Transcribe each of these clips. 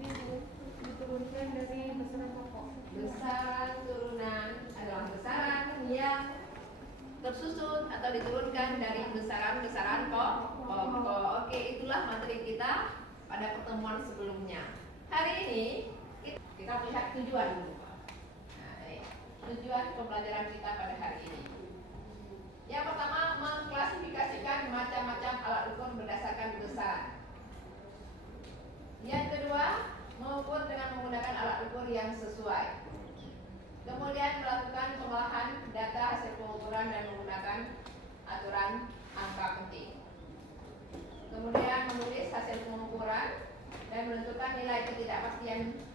diturunkan dari besaran pokok. Besaran turunan adalah besaran yang tersusun atau diturunkan dari besaran-besaran pokok. Oke, itulah materi kita pada pertemuan sebelumnya. Hari ini kita melihat tujuan dulu. Nah, tujuan pembelajaran kita pada hari ini. Yang pertama, mengklasifikasikan macam-macam alat ukur berdasarkan besaran. Yang kedua, mengukur dengan menggunakan alat ukur yang sesuai. Kemudian melakukan pengolahan data hasil pengukuran dan menggunakan aturan angka penting. Kemudian menulis hasil pengukuran dan menentukan nilai ketidakpastian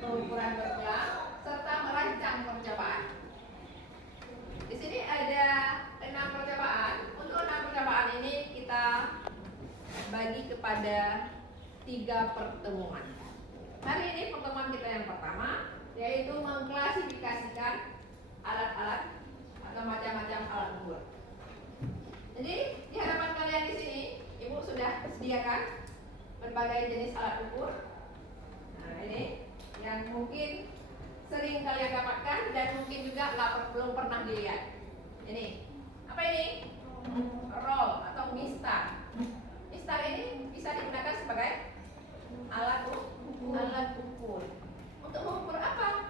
pengukuran berulang serta merancang percobaan. Di sini ada 6 percobaan. Untuk 6 percobaan ini kita bagi kepada 3 pertemuan. Hari ini pertemuan kita yang pertama yaitu mengklasifikasikan alat-alat atau macam-macam alat ukur. Jadi di hadapan kalian di sini, Ibu sudah sediakan berbagai jenis alat ukur. Nah, ini yang mungkin sering kalian dapatkan dan mungkin juga belum pernah dilihat. Ini apa ini? Roll atau mistar. Mistar ini bisa digunakan sebagai alat ukur. Untuk mengukur apa?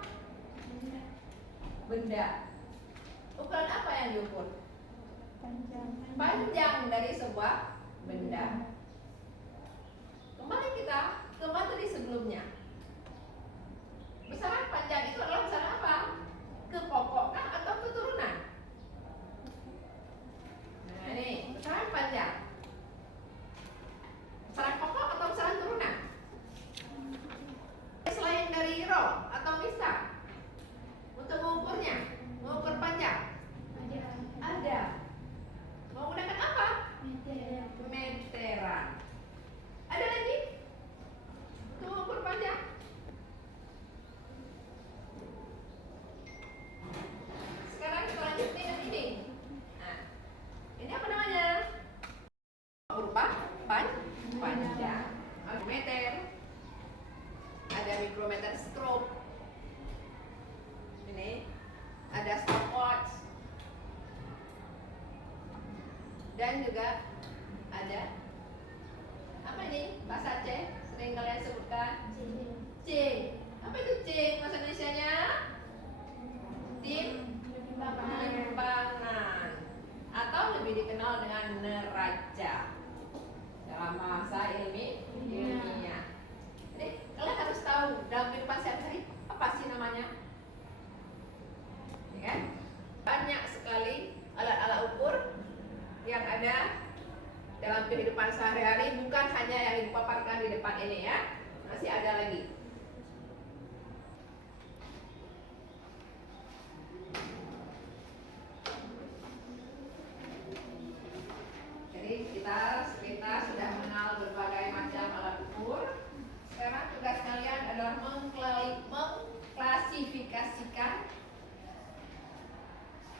Benda. Ukuran apa yang diukur? Panjang dari sebuah benda. Kembali kita ke materi sebelumnya. Besaran panjang itu adalah besaran apa? Ke pokok kah atau ke turunan? Nah, ini besaran panjang. Besaran pokok atau besaran turunan? Selain dari roll atau mistar, untuk mengukurnya, mengukur panjang, ada. Menggunakan apa? Meteran. Ada lagi? Untuk mengukur panjang? Sekarang kita lanjut dengan ini. Nah, ini apa namanya? Berupa panjang. Meter. Ada mikrometer stroke. Ini ada stopwatch. Dan juga ada apa ini? Bahasa C sering kalian sebutkan C. Apa itu C bahasa Indonesianya? Timbangan atau lebih dikenal dengan neraca dalam bahasa ilmiah. Jadi kalian harus tahu dalam kehidupan sehari-hari apa sih namanya, ya kan? Banyak sekali alat-alat ukur yang ada dalam kehidupan sehari-hari, bukan hanya yang dipaparkan di depan ini ya, masih ada lagi. Jadi kita sudah mengenal berbagai macam alat ukur. Sekarang tugas kalian adalah mengklasifikasikan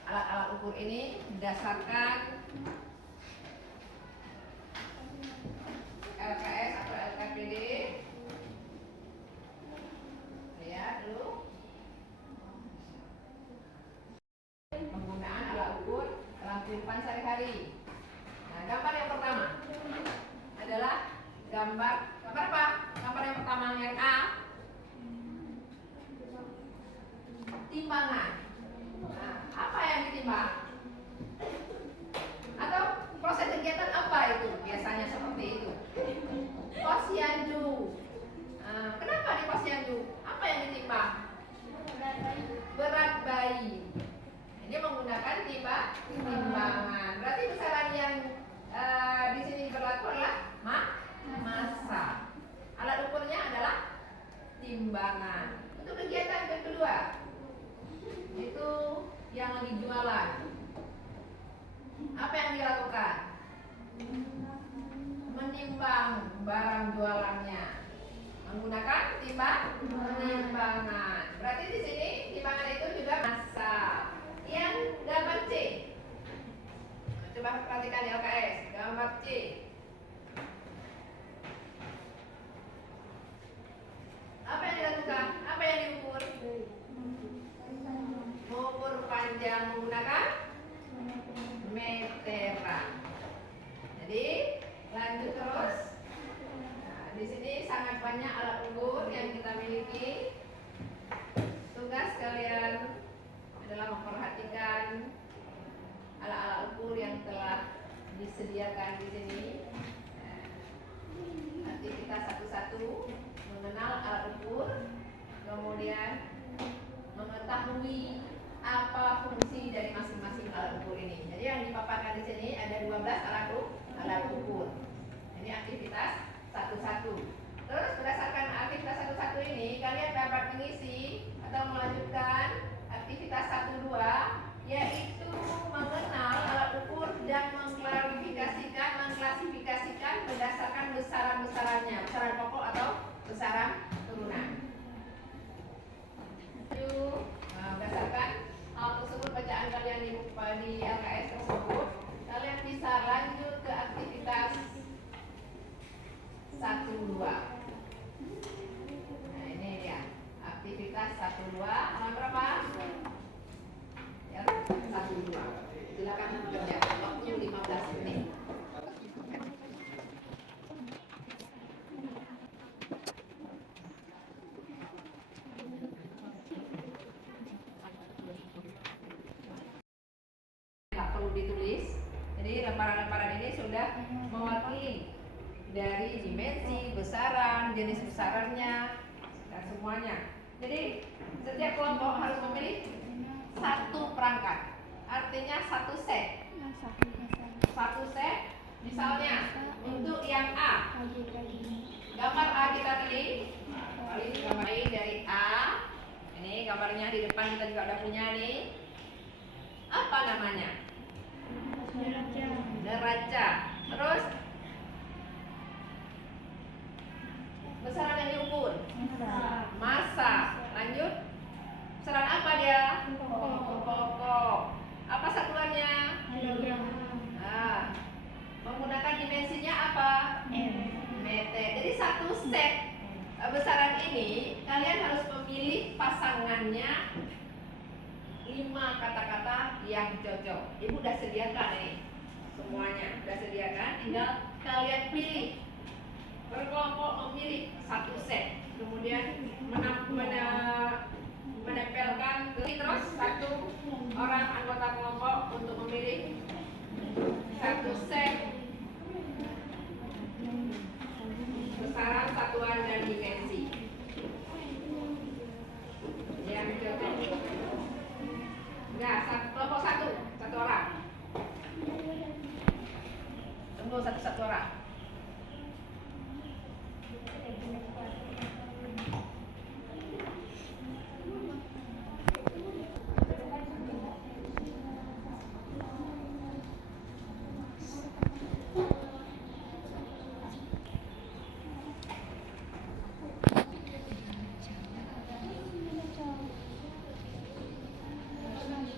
alat-alat ukur ini berdasarkan LKS atau LKPD. Lihat dulu penggunaan alat ukur dalam kehidupan sehari-hari. Nah, gambar yang pertama adalah gambar apa? Gambar yang pertama yang A, timbangan. Nah, apa yang ditimbang? Atau proses kegiatan apa itu? Biasanya seperti itu. Posyandu. Nah, kenapa di posyandu? Apa yang ditimbang? Berat bayi. Ini menggunakan timbangan. Berarti besaran yang di sini berlaku adalah massa. Alat ukurnya adalah timbangan. Untuk kegiatan kedua, itu yang lagi jualan. Apa yang dilakukan? Menimbang barang jualannya menggunakan timbangan. Berarti di sini timbangan itu juga massa. Yang gambar C, coba perhatikan di LKS, gambar C. banyak alat ukur yang kita miliki. Tugas kalian adalah memperhatikan alat-alat ukur yang telah disediakan di sini. Aktivitas satu-satu, mengenal alat ukur, kemudian mengetahui apa fungsi dari masing-masing alat ukur ini. Jadi yang dipaparkan di sini ada 12 alat ukur. Ini aktivitas satu-satu. Terus berdasarkan aktivitas satu-satu ini, kalian dapat mengisi atau melanjutkan aktivitas 1-2, yaitu mengenal alat ukur dan mengklasifikasikan berdasarkan besaran-besarannya, besaran pokok atau besaran turunan. Berdasarkan hal tersebut, bacaan kalian di LKS tersebut, kalian bisa lanjut ke aktivitas 1-2. Nah ini dia aktivitas 1-2, halaman berapa? Ya, 1-2. Silakan bekerja, waktu 15 menit. Tak perlu ditulis. Jadi lembaran-lembaran ini sudah mewakili dari dimensi, besaran, jenis besarannya, dan semuanya. Jadi setiap kelompok harus memilih satu perangkat, artinya satu set. Satu set, misalnya untuk yang A, gambar A kita pilih. Ini gambar A dari A. Ini gambarnya di depan kita juga udah punya nih. Apa namanya? Neraca. Terus besaran yang diukur? Massa. Lanjut. Besaran apa dia? Pokok. Apa satuannya? Nah, menggunakan dimensinya apa? Meter. Jadi satu set besaran ini kalian harus memilih pasangannya 5 kata-kata yang cocok. Ibu udah sediakan ini semuanya, udah sediakan. Tinggal kalian pilih, berkelompok memilih satu set, kemudian menempelkan. Terus satu orang anggota kelompok untuk memilih satu set besaran, satuan, dan dimensi yang cocok. Nah, kelompok satu orang. Tunggu satu orang.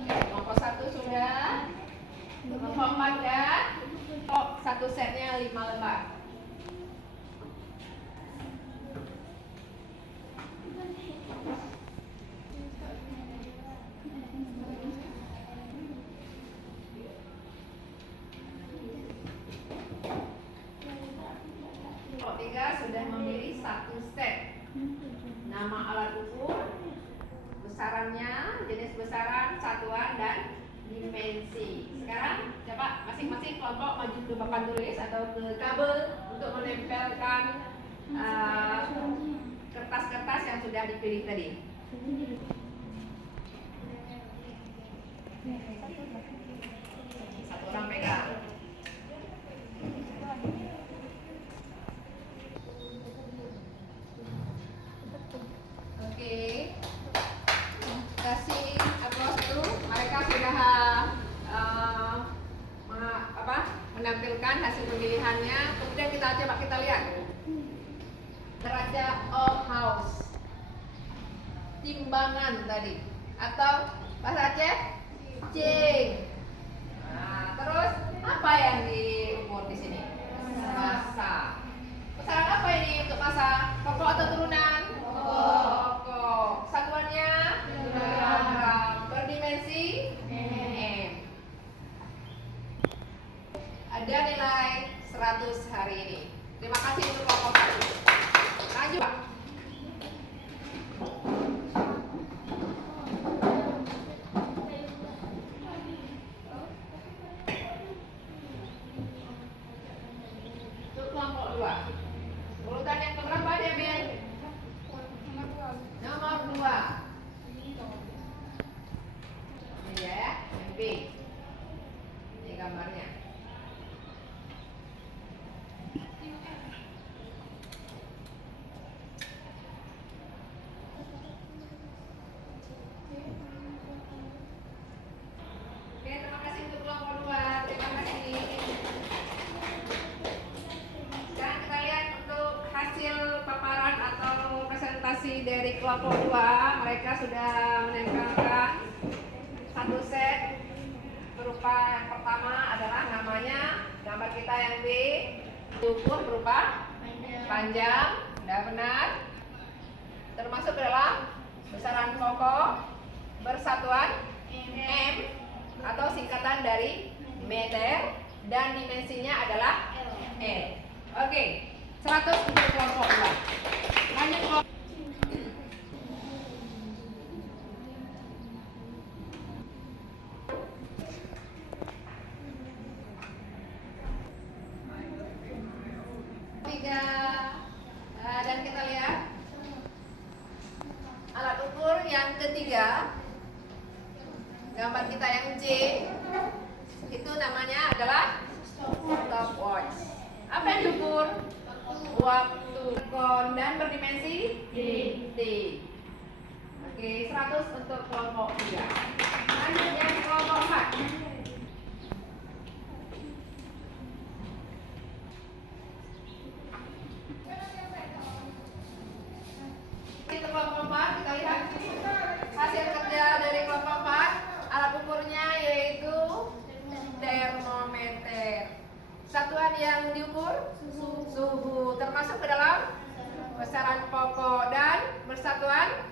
Kelompok 1 sudah. Kelompok 4 dan satu setnya 5 lembar. Kelompok 3 sudah memilih satu set. Nama alat ukur, besarannya, jenis besaran, satuan, dan dimensi. Sekarang coba masing-masing kelompok maju ke papan tulis atau ke kabel untuk menempelkan kertas-kertas yang sudah dipilih tadi. Satu orang pegang. Oke. Kasih aplaus dulu. Mereka sudah menampilkan hasil pemilihannya. Kemudian kita lihat neraca house, timbangan tadi, atau bahasa Aceh cing. Nah, terus apa yang diukur di sini? Massa. Besaran apa ini untuk massa? Pokok atau turunan? Pokok. Satuannya kilogram. Berdimensi mm. Ada nilai 100 hari ini. Terima kasih untuk kelompok 1. Lanjut Pak. dari kelompok 2, mereka sudah menempelkan satu set berupa yang pertama adalah namanya gambar kita yang B, diukur berupa panjang, sudah benar, termasuk dalam besaran pokok bersatuan M atau singkatan dari meter dan dimensinya adalah L. Oke, 100 untuk kelompok 2. Lanjut kelompok 3. Dan kita lihat alat ukur yang ketiga, gambar kita yang C, itu namanya adalah stopwatch. Apa yang diukur? Waktu dan berdimensi T. Oke, 100 untuk kelompok 3. Lanjut yang kelompok 4. Kelompok 4, kita lihat hasil kerja dari kelompok 4. Alat ukurnya yaitu termometer. Satuan yang diukur suhu, termasuk ke dalam besaran pokok dan bersatuan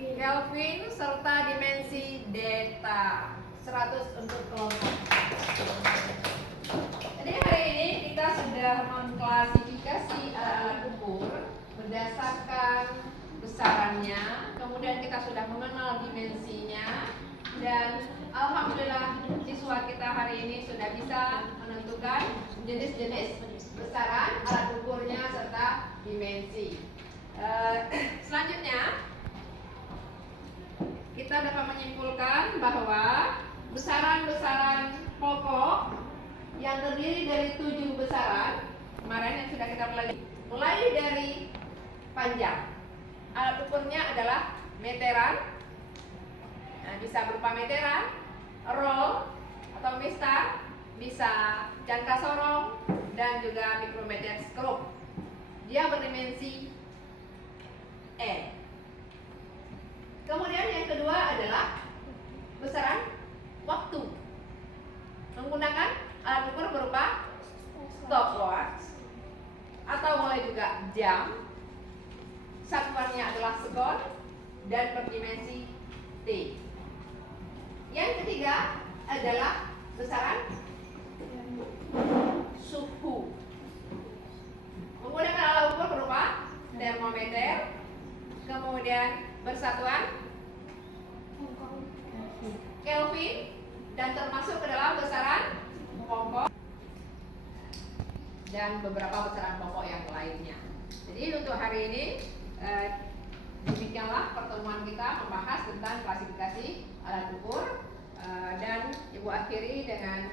Kelvin serta dimensi delta. 100 untuk kelompok. Jadi hari ini kita sudah mengklasifikasi alat ukur berdasarkan besarannya, kemudian kita sudah mengenal dimensinya, dan alhamdulillah siswa kita hari ini sudah bisa menentukan jenis-jenis besaran alat ukurnya serta dimensi. Selanjutnya kita dapat menyimpulkan bahwa besaran-besaran pokok yang terdiri dari 7 besaran kemarin yang sudah kita pelajari, mulai dari panjang. Alat ukurnya adalah meteran, nah, bisa berupa meteran, roll atau mistar, bisa jangka sorong, dan juga mikrometer skop. Dia berdimensi E. Kemudian yang kedua adalah besaran waktu, menggunakan alat ukur berupa stopwatch atau mulai juga jam. Satuannya adalah sekon dan berdimensi T. Yang ketiga adalah besaran suhu, menggunakan alat ukur berupa termometer, kemudian bersatuan Kelvin, dan termasuk ke dalam besaran pokok dan beberapa besaran pokok yang lainnya. Jadi untuk hari ini demikianlah pertemuan kita membahas tentang klasifikasi alat ukur, dan ibu akhiri dengan